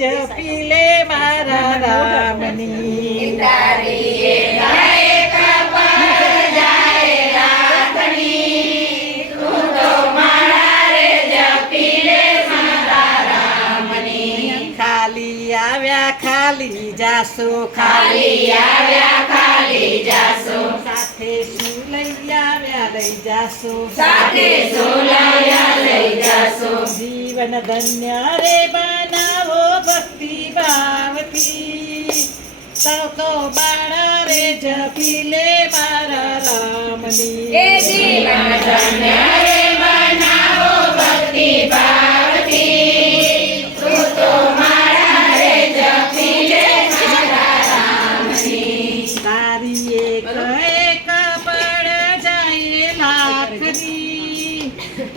જપી લે મારા રામની ખાલી આવ્યા ખાલી જાસો ખાલી આવ્યા ખાલી જાશો સાથે શું લઈ આવ્યા લઈ જાશો સાથે શું લઈ જાશો જીવન ધન્ય રે બનાવો ભક્તિ ભાવથી. સૌ તો બાળા રે જપી લે મારા રામની. એ જીવન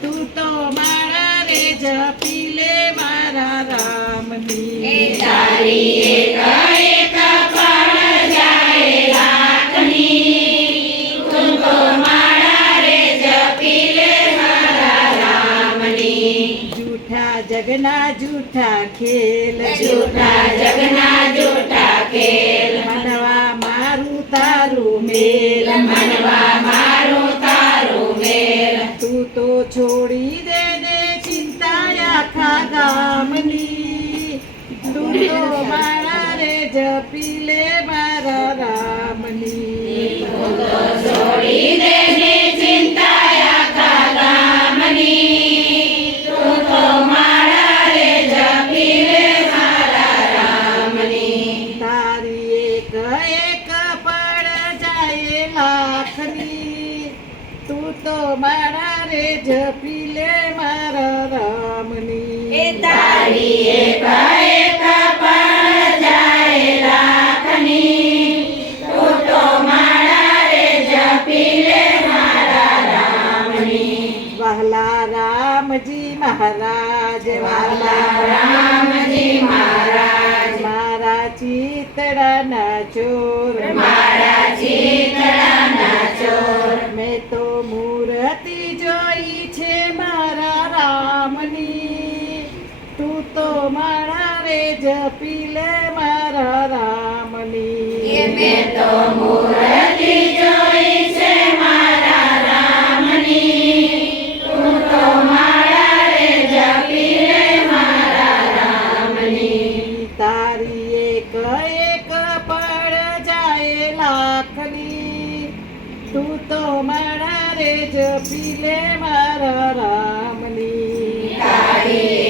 તું તો મારા રે જપી લે મારા રામની તારી એક એક પણ જાય જગના જૂઠા ખેલ જૂઠા જગના રે જપી લે મારા રામની છોડી દે ને ચિંતા આખા ગામની તું તો મારા રે જપી લે મારા રામની તારી એક એક મારા રામની તારી મહારાજ રામજી મહારાજ. મારા ચિતડાના ચોર મારા ચિતડાના ચોર મેં તો મૂર્તિ જોઈ છે મારા રામની. તું તો મારા રે જપી લે મારા રામની. મેં તો મૂર્તિ મારા રે જપી લે મારા રામની. તારે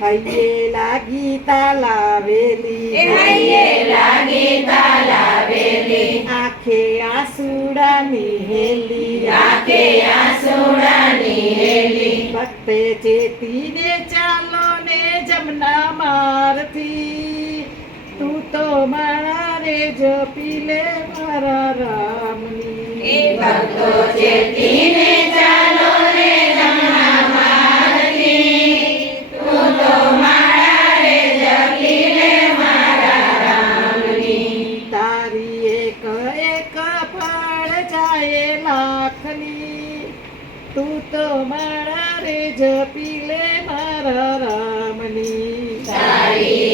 હૈયે લાગી તાલાવેલી. હૈયે લાગી તાલાવેલી. આંખે આસુડાની હેલી. આંખે આંસુડાની ભક્તે ચેતીને ચાલો ને જમના મારથી, તું તો મારા રે જપી લે મારા રામની. એ ભક્તો ચેતીને તું મારા રે જપી લે મારા રામની તારી.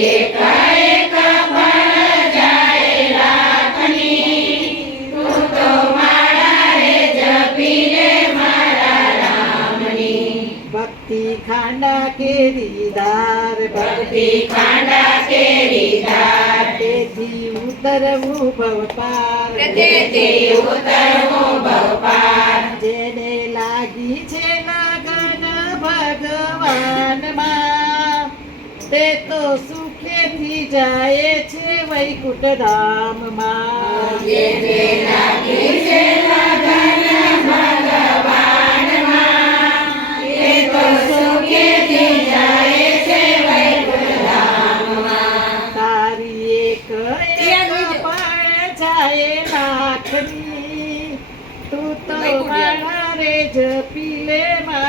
ભક્તિ ખાંડા કેરી દાર ભક્તિ ખાંડા કેરી. તેથી ઉતરવું ભવ પાર તેથી ઉતરવું ભવપાર. જેને લાગી છે લગન ભગવાનમાં તે તો સુખેથી જાય છે વૈકુંઠ ધામમાં રે જપી લે મારા